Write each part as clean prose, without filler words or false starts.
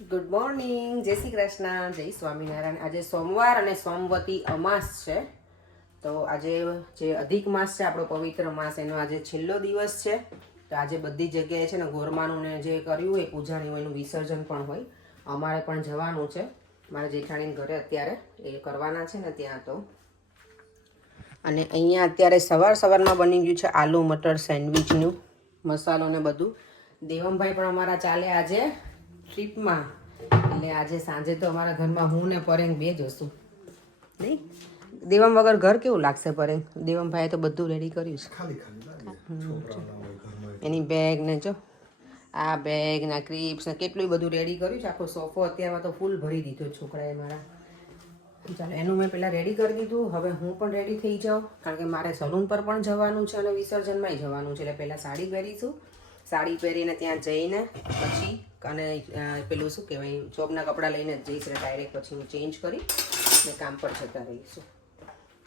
Good morning, જય શ્રી કૃષ્ણ, જય સ્વામિનારાયણ. આજે સોમવાર અને સોમવતી અમાસ છે. તો આજે જે અધિક માસ છે, આપણો પવિત્ર માસ, એનો આજે છેલ્લો દિવસ છે. તો આજે બધી જગ્યાએ છે ને ગોરમાનું ને જે કર્યું હોય પૂજાની હોય એનું વિસર્જન પણ હોય. અમારે પણ જવાનું છે, મારા જેઠાણીના ઘરે અત્યારે એ કરવાના છે ને ત્યાં. તો અને અહીંયા અત્યારે સવારમાં બની ગયું છે આલુ મટર સેન્ડવિચનું મસાલો ને બધું. દેવમભાઈ પણ અમારા ચાલે આજે ટ્રીપમાં, એટલે આજે સાંજે તો અમારા ઘરમાં હું ને પરેંગ બે જ હશું. નહીં દેવમ વગર ઘર કેવું લાગશે પરેંગ? દેવમભાઈએ તો બધું રેડી કર્યું છે. એની બેગ ને જો આ બેગ ના ક્લિપ્સ ને કેટલું બધું રેડી કર્યું છે. આખો સોફો અત્યારમાં તો ફૂલ ભરી દીધો છોકરાએ મારા. ચાલો એનું મેં પહેલાં રેડી કરી દીધું. હવે હું પણ રેડી થઈ જાઉં, કારણ કે મારે સલૂન પર પણ જવાનું છે અને વિસર્જનમાંય જવાનું છે. એટલે પહેલાં સાડી પહેરીશું, સાડી પહેરીને ત્યાં જઈને પછી અને પેલું શું કહેવાય જોબના કપડાં લઈને જ જઈશ. એટલે ડાયરેક્ટ પછી હું ચેન્જ કરી ને કામ પર જતા રહીશું.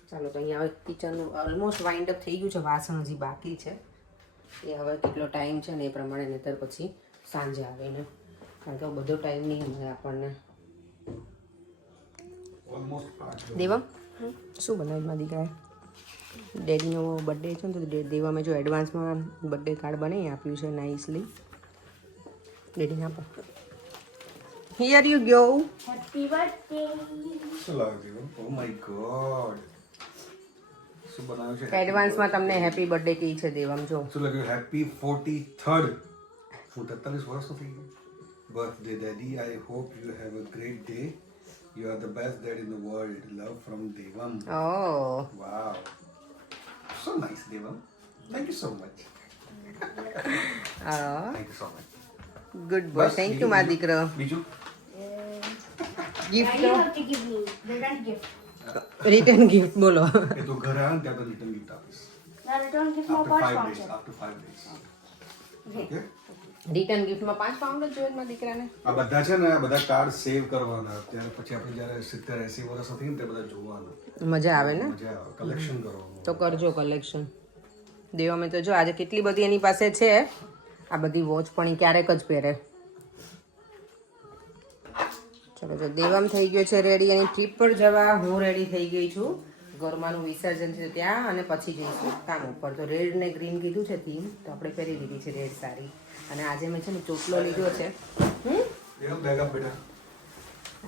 ચાલો તો અહીંયા હવે કિચનનું ઓલમોસ્ટ વાઇન્ડ અપ થઈ ગયું છે. વાસણ હજી બાકી છે, એ હવે કેટલો ટાઈમ છે ને એ પ્રમાણે નહીતર પછી સાંજે આવીને, કારણ કે બધો ટાઈમ નહીં મળે આપણને. દેવમ શું બનાવ્યું મારા દીકરાએ? ડેડીનો બર્થડે છે ને, તો દેવામે જો એડવાન્સમાં બર્થડે કાર્ડ બનાવી આપ્યું છે નાઇસલી. ડેડીને આપો. Here you go. Happy birthday. શું લાગે છે? Oh my God. શું બનાવ્યું છે? એડવાન્સમાં તમને હેપી બર્થડે કહી છે દેવમ. જો શું લાગ્યું? Happy 43rd. હું 43 વર્ષનો થઈ ગયો. Birthday daddy. I hope you have a great day. You are the best dad in the world. Love from Devam. Oh Wow. So nice, Devam. Thank you so much. Thank you so much. Good boy. Thank you મારા દીકરો. બીજું? Gift You have to give me return gift. Return gift બોલો. એ તો ઘરે આવે ને ત્યાં તો રિટર્ન ગિફ્ટ આપીશ. The return gift more After 5 points days. counted. After 5 days. Okay? Return ગિફ્ટમાં 5 પાઉન્ડ જ જોઈએ મારા દીકરાને. આ બધા છે ને આ બધા કાર્ડ સેવ કરવાના. ત્યારે પછી આપણે જ્યારે 70-80 વર્ષ થઈ ને તે બધા જોવાના. મજા આવે ને? મજા આવે. કલેક્શન કરવાનું. તો કરજો કલેક્શન. દેવામે તો જો આજે કેટલી બધી એની પાસે છે. આ બધી વોચ પણ એ ક્યારેક જ પહેરે. ચલો જો દેવામ થઈ ગયો છે રેડી એની ટ્રીપ પર જવા. હું રેડી થઈ ગઈ છું. ગરમાનું વિસર્જન છે ત્યાં અને પછી જઈશું કામ ઉપર. તો રેડ ને ગ્રીન કીધું છે થીમ, તો આપણે પહેરી લીધી છે રેડ સાડી. અને આજે મેં છે ને ચોટલો લીધો છે. બેગ આપ બેટા.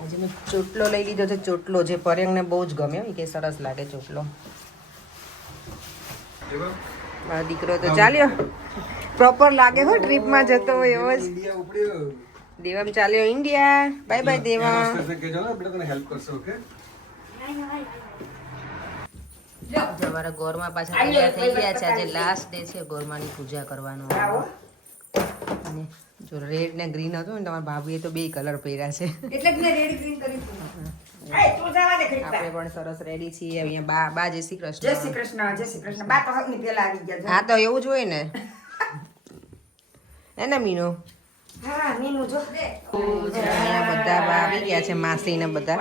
આજે મેં ચોટલો લઈ લીધો છે. ચોટલો જે પરેંગને બહુ જ ગમ્યો, કે સરસ લાગે ચોટલો. મારો દીકરો તો ચાલ્યો, પ્રોપર લાગે હો ટ્રીપમાં જતો હોય એવો જ. ઇન્ડિયા ઉપડ્યો. દેવમ ચાલ્યો ઇન્ડિયા. Bye bye Devam. કહેજો ને બેટા, તને હેલ્પ કરશે. ઓકે? અમારા ગોરમાં પાછા તૈયાર થઈ ગયા છે. આજે લાસ્ટ ડે છે ગોરમાની પૂજા કરવાનો. અને જો રેડ ને ગ્રીન હતું ને, તમારા ભાભીએ તો બે કલર પહેર્યા છે. એટલે જ મેં રેડ ગ્રીન કરી દીધું. એ તું જવા દે ખરીદવા. આપણે પણ સરસ રેડી છીએ. અહીંયા બા જય શ્રી જય શ્રી કૃષ્ણ. કૃષ્ણ, જય શ્રી કૃષ્ણ. બા તો હકની પેલા આવી ગયા છે. હા તો એવું જ હોય ને. એને મીનો હા મીનુ જો દે. અહીંયા બધા બા આવી ગયા છે, માસી ને બધા.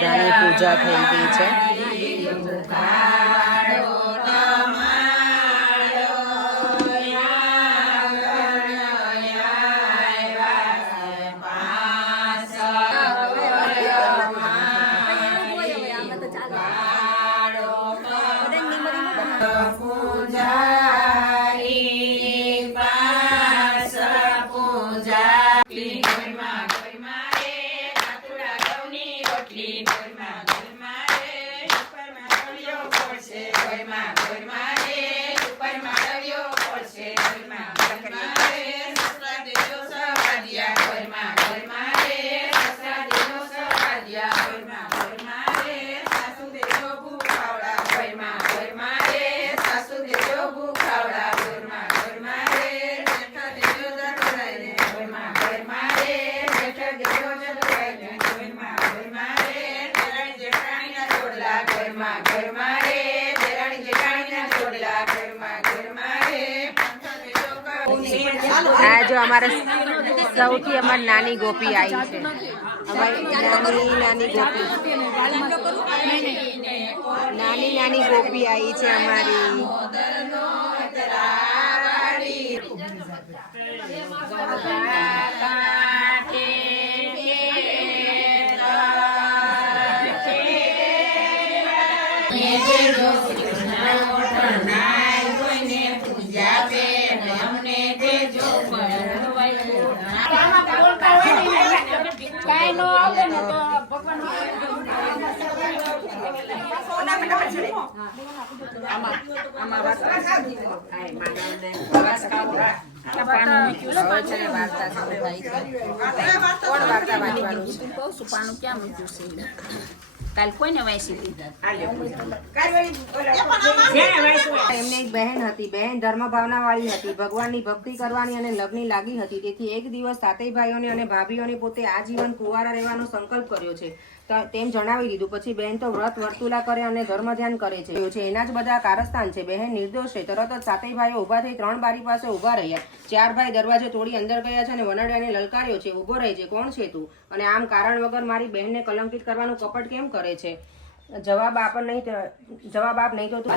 બધાની પૂજા થઈ ગઈ છે. આ જો અમારા સૌથી અમારી નાની ગોપી આવી છે. અમારી નાની ગોપી આવી છે અમારી. કાંઈ ન આવે ને તો ભગવાન કાલ કોઈને વાંચી દીધા એમને એક બહેન હતી. બહેન ધર્મ ભાવના વાળી હતી, ભગવાનની ભક્તિ કરવાની અને લગ્ન લાગી હતી. તેથી એક દિવસ સાતેય ભાઈઓને અને ભાભીઓને પોતે આજીવન કુંવારા રહેવાનો સંકલ્પ કર્યો છે તેમ જણાવી દીધું. પછી બહેન તો વ્રત વર્તુલા કરે અને ધર્મ ધ્યાન કરે છે. એના જ બધા કારસ્તાન છે. બહેન નિર્દોષ છે. તરત જ સાતેય ભાઈઓ ઉભા થઈ 3 બારી પાસે ઉભા રહ્યા. 4 ભાઈ દરવાજો તોડી અંદર ગયા છે અને વનડિયાને લલકાર્યો છે, ઉભો રહી છે, કોણ છે તું? અને આમ કારણ વગર મારી બહેનને કલંકિત કરવાનું કપટ કેમ કરે છે? જવાબ આપ નહીં તો તું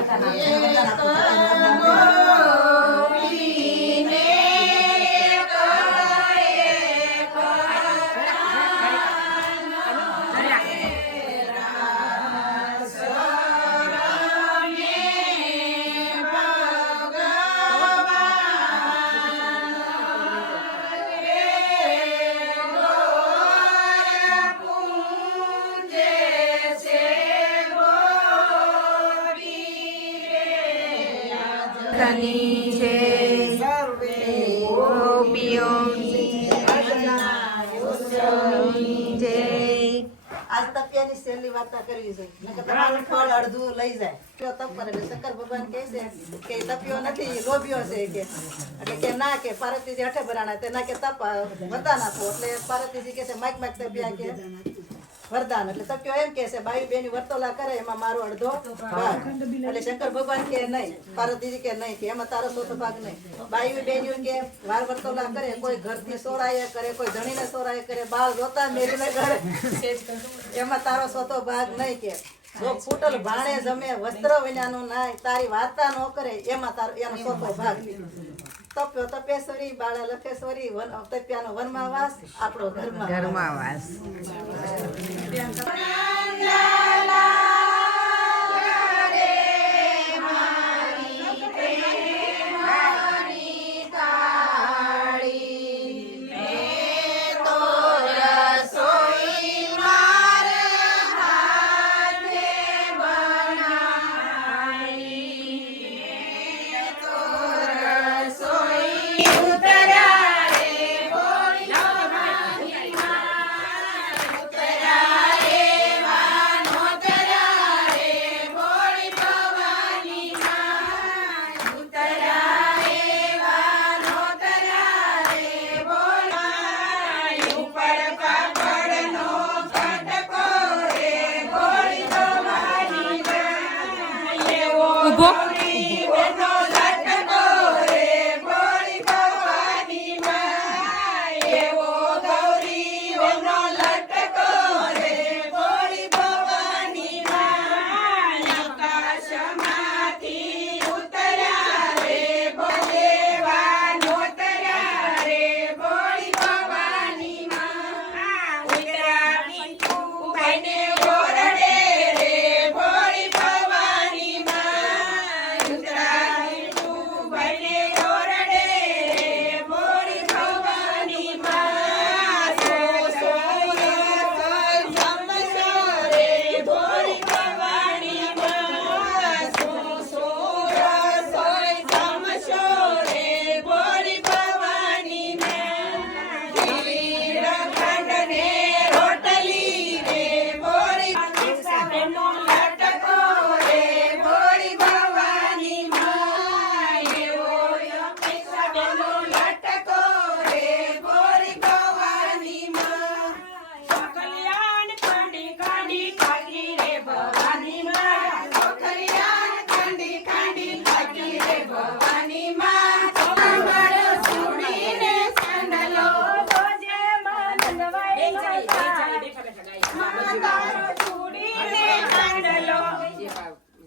આજ તપિયાની સેલની વાર્તા કરવી છે. નકર તમારું ફળ અડધું લઈ જાય. તો તપ કરે એટલે શંકર ભગવાન કહે છે કે તપ્યો નથી, લોભ્યો છે કે. એટલે કે ના કે પાર્વતીજી હઠે ભરાણા તે ના કે તપ વરદાન આપો. એટલે પાર્વતીજી કહે છે માઈક તપ્યા કે વરદાન. એટલે તપ્યો એમ કે છે બાઈ બેની વર્તોલા કરે એમાં મારો અડધો ભાગ. એટલે શંકર ભગવાન કે નહીં, પાર્વતીજી કે નહીં કે એમાં તારો ચોથો ભાગ નહીં. બાઈ બેની કે વાર વર્તોલા કરે, કોઈ ઘરથી સોરાય કરે, કોઈ ધણીને સોરાય કરે, બાળ રોતા મેરીને કરે, એમાં તારો ચોથો ભાગ નહીં કે. જો ફૂટલ ભાણે જમે વસ્ત્ર વિનાનું નાય, તારી વાર્તા ન કરે એમાં તારો એનો ચોથો ભાગ. તપ્યો તપેશ્વરી, બાળા લખેશ્વરી, તપ્યાનો વનમાં વાસ, આપણો ઘરમાં વાસ.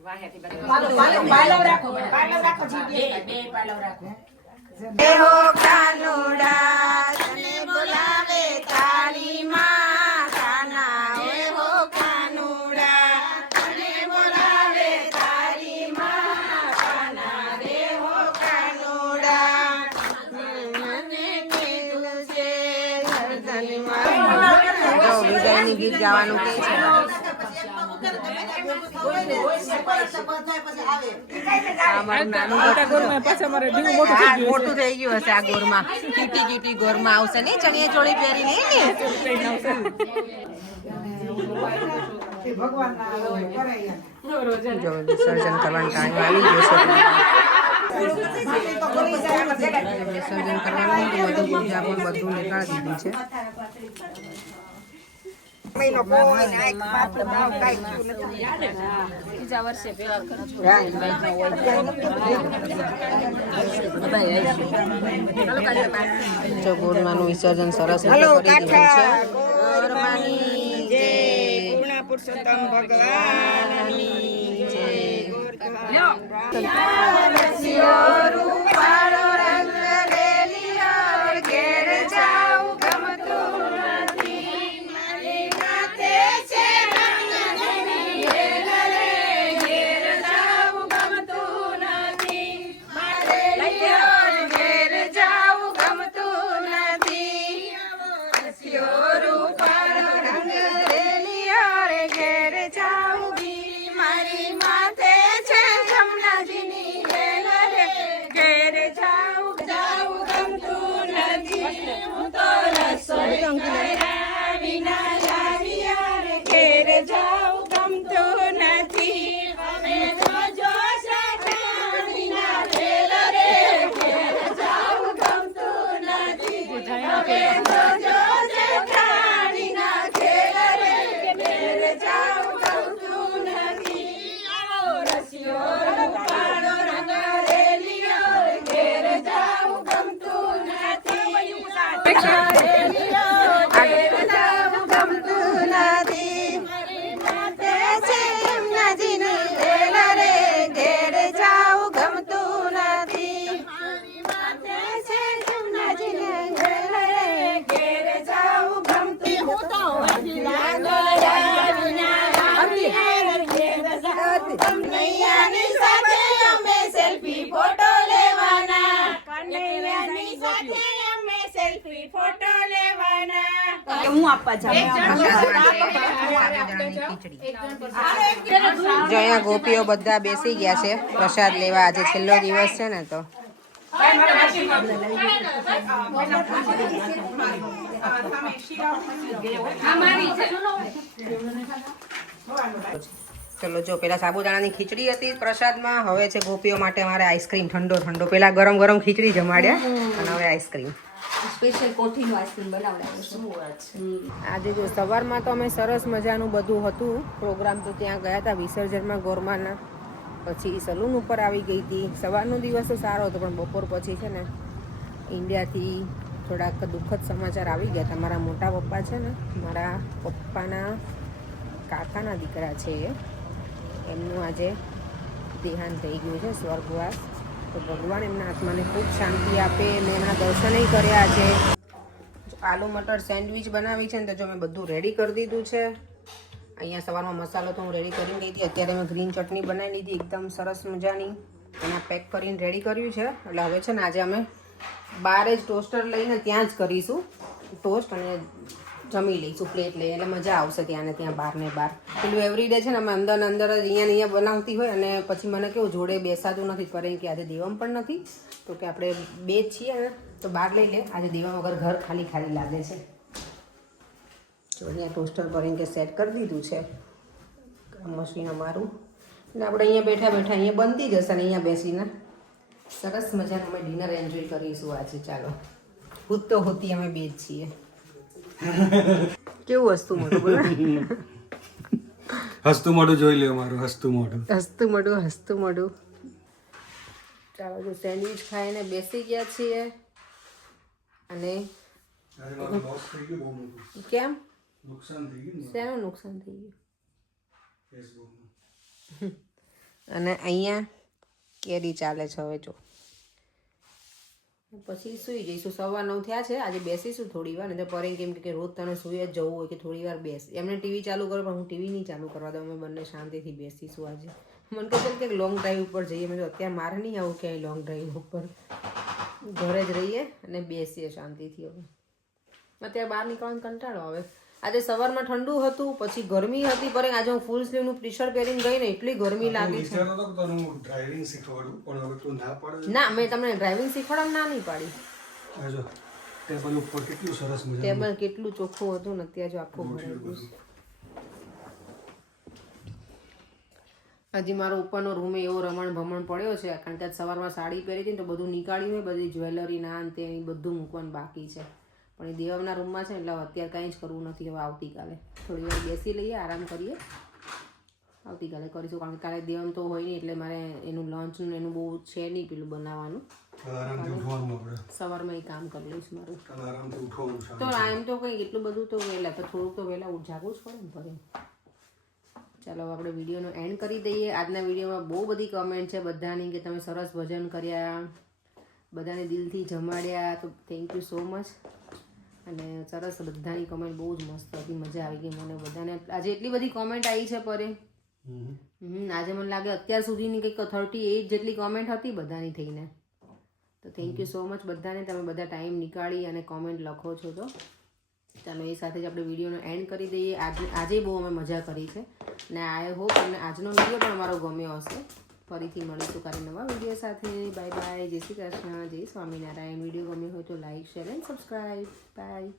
વાહેથી બધા. પાલવ રાખો જી. બે પાલવ રાખો. હો કાનુડા તને બોલાવે તારી માં કાના હો કાનુડા તને બોલાવે તારી માં કાના રે હો કાનુડા મને કીધું છે ગરદની માં જો વિજયની ગીત ગાવાનું કે છે મોટું થઈ ગયું હશે આ ગોરમાં કીટી કીટી ગોરમાં આવશે ને ચણિયા ચોળી પહેરીને જો વિસર્જન કરવાનું ટાઈમ આવી ગયો છે વિસર્જન કરવાનું બધું પૂજા પણ બધું નીકાળી દીધું છે બીજા વર્ષે ભેગા કરજો. જો ગોરમાનું વિસર્જન સરસ રીતે કરી દીધું છે ગોરમાની જય પૂર્ણ પુરુષોત્તમ ભગવાનની જય રૂપાળો રંગ લેલિયો ઘેર જાઉં ગમતું નથી મારી માથે છે રંગની ઘેર જાઉં ગમતું નથી મારે ઘેર જાઉં ગમતું નથી રૂપાળો રંગ લેલિયો રે ઘેર જાઉં બી મારી માથે છે જમનાજીની વેલ રે ઘેર જાઉં ગમતું નથી હું તો રસોઈ કર્યા વિના લાવ્યા રે ઘેર જાઉં ગમતું નથી તમે જોજો શેઠાણીના વેલ રે ઘેર જાઉં ગમતું નથી તમે જોજો શેઠાણીના વેલ રે ઘેર જાઉં ગમતું નથી આવો રસિયો રૂપાળો રંગ રેલિયો ઘેર જાઉં ગમતું નથી ઘેર જાઉં ગમતું નથી મારી માથે છે યમુનાજીની વેલ રે ઘેર જાઉં ગમતું નથી મારી માથે છે યમુનાજીની વેલ રે ઘેર જાઉં ગમતું કનૈયાની સાથે અમે સેલ્ફી ફોટો લેવાના કનૈયાની સાથે અમે સેલ્ફી ફોટો લેવાના હું આપવા જાઉં. જો અહીંયા ગોપીઓ બધા બેસી ગયા છે પ્રસાદ લેવા આજે છેલ્લો દિવસ છે ને તો ચલો જો પેલા સાબુદાણાની ખીચડી હતી પ્રસાદમાં હવે છે ગોપીઓ માટે મારે આઈસ્ક્રીમ ઠંડો ઠંડો પેલા ગરમ ગરમ ખીચડી જમાડ્યા અને હવે આઈસ્ક્રીમ સ્પેશિયલ કોઠીનું આઈસ્ક્રીમ બનાવડાવ્યું છે. આજે જો સવારમાં તો અમે સરસ મજાનું બધું હતું પ્રોગ્રામ તો ત્યાં ગયા હતા વિસર્જનમાં ગોરમાના પછી સલૂન ઉપર આવી ગઈ હતી સવારનો દિવસ તો સારો હતો પણ બપોર પછી છે ને ઇન્ડિયાથી થોડાક દુઃખદ સમાચાર આવી ગયા હતા મારા મોટા પપ્પા છે ને મારા પપ્પાના કાકાના દીકરા છે એમનું આજે દેહાંત થઈ ગયું છે સ્વર્ગવાસ તો ભગવાન એમના આત્માને ખૂબ શાંતિ આપે મેં એમના દર્શનય કર્યા છે આલુ મટર સેન્ડવિચ બનાવી છે ને તો જો મેં બધું રેડી કરી દીધું છે અહીંયા સવારમાં મસાલો તો હું રેડી કરીને ગઈ હતી અત્યારે મેં ગ્રીન ચટણી બનાવી લીધી એકદમ સરસ મજાની એના પેક કરીને રેડી કર્યું છે એટલે હવે છે ને આજે અમે બહાર જ ટોસ્ટર લઈને ત્યાં જ કરીશું ટોસ્ટ અને જમી લઈશું પ્લેટ લઈ એટલે મજા આવશે ત્યાં ને ત્યાં બહાર ને બહાર પેલું એવરીડે છે ને અમે અંદર અંદર જ અહીંયા બનાવતી હોય અને પછી મને કેવું જોડે બેસાતું નથી કારણ કે આજે દેવમ પણ નથી તો કે આપણે બે જ છીએ ને તો બહાર લઈ લે આજે દેવમ વગર ઘર ખાલી ખાલી લાગે છે જો અહીંયા ટોસ્ટર પર કે સેટ કરી દીધું છે મશીન અમારું એટલે આપણે અહીંયા બેઠા બેઠા અહીંયા બનતી જશે ને અહીંયા બેસીને સરસ મજાનું અમે ડિનર એન્જોય કરીશું આજે ચાલો હું તો હોતી અમે બે જ છીએ કેવું હસતું મોઢું બોલો હસતું મોઢું જોઈ લ્યો મારું હસતું મોઢું હસતું મોઢું ચાલો જો સેન્ડવિચ ખાઈને બેસી ગયા છીએ અને કેમ નુકસાન થઈ ગયું શેનું નુકસાન થઈ ગયું અને અહીંયા કેરી ચાલે છે હવે જો પછી સૂઈ જઈશું. 9:15 થયા છે. આજે બેસીશું થોડી વાર. નહીં તો પરે કેમ કે રોજ તને સૂઈ જ જવું હોય કે થોડી વાર બેસ. એમને ટીવી ચાલુ કરો પણ હું ટીવી નહીં ચાલુ કરવા દઉં. અમે બંને શાંતિથી બેસીશું આજે. મને કહે છે કે લોંગ ડ્રાઈવ ઉપર જઈએ. મેં તો અત્યારે મારે નહીં આવું ક્યાંય લોંગ ડ્રાઈવ ઉપર. ઘરે જ રહીએ અને બેસીએ શાંતિથી. હવે અત્યારે બહાર નીકળવાનો કંટાળો આવે. આજે સવારમાં ઠંડુ હતું, પછી ગરમી હતી, પર આજે હું ફૂલ સ્લીવનું ટી-શર્ટ પહેરીને ગઈ ને એટલી ગરમી લાગી છે. ડ્રાઇવિંગ શીખવાડું પણ હવે તું ના પાડે. ના, મેં તમને ડ્રાઇવિંગ શીખવાડવા ના નહીં પાડી. જો ટેબલ ઉપર કેટલું સરસ મજાનું ટેબલ કેટલું ચોખ્ખું હતું ને અત્યારે જો આખું ભરાઈ ગયું છે. હજી મારો ઉપરનો રૂમ એવો રમણ ભમણ પડ્યો છે કારણ કે આજ સવારમાં સાડી પહેરી હતી ને તો બધું નીકાળ્યું હોય, બધી જ્વેલરી ના અંતે બધું મૂકવાનું બાકી છે. પણ એ દેવના રૂમમાં છે એટલે અત્યારે કંઈ જ કરવું નથી. હવે આવતીકાલે થોડી વાર બેસી લઈએ, આરામ કરીએ, આવતીકાલે કરીશું. કારણ કે કાલે દેવમ તો હોય નહીં એટલે મારે એનું લંચનું એનું બહુ છે નહીં પેલું બનાવવાનું. સવારમાં એ કામ કરી લઈશ મારું. તો એમ તો કંઈ એટલું બધું તો વહેલા તો થોડુંક તો વહેલા જાગવું જ પડે ને ફરે. ચાલો આપણે વિડીયોનો એન્ડ કરી દઈએ. આજના વિડીયોમાં બહુ બધી કમેન્ટ છે બધાની કે તમે સરસ ભજન કર્યા, બધાને દિલથી જમાડ્યા, તો થેન્ક યુ સો મચ. અને સરસ બધાની કમેન્ટ બહુ જ મસ્ત હતી, મજા આવી ગઈ મને બધાને. આજે એટલી બધી કોમેન્ટ આવી છે પરે. આજે મને લાગે અત્યાર સુધીની કંઈક 38 જેટલી કોમેન્ટ હતી બધાની થઈને. તો થેન્ક યુ સો મચ બધાને. તમે બધા ટાઈમ નીકાળી અને કોમેન્ટ લખો છો. તો ચાલો એ સાથે જ આપણે વિડીયોનો એન્ડ કરી દઈએ. આજે બહુ અમે મજા કરી છે ને આઈ હોપ તમને આજનો વિડીયો પણ અમારો ગમ્યો હશે. ફરીથી મળીશું કાલે નવા વિડીયો સાથે. Bye bye. જય શ્રી કૃષ્ણ, જય સ્વામિનારાયણ. વિડીયો ગમ્યો હોય તો like, share and subscribe. By.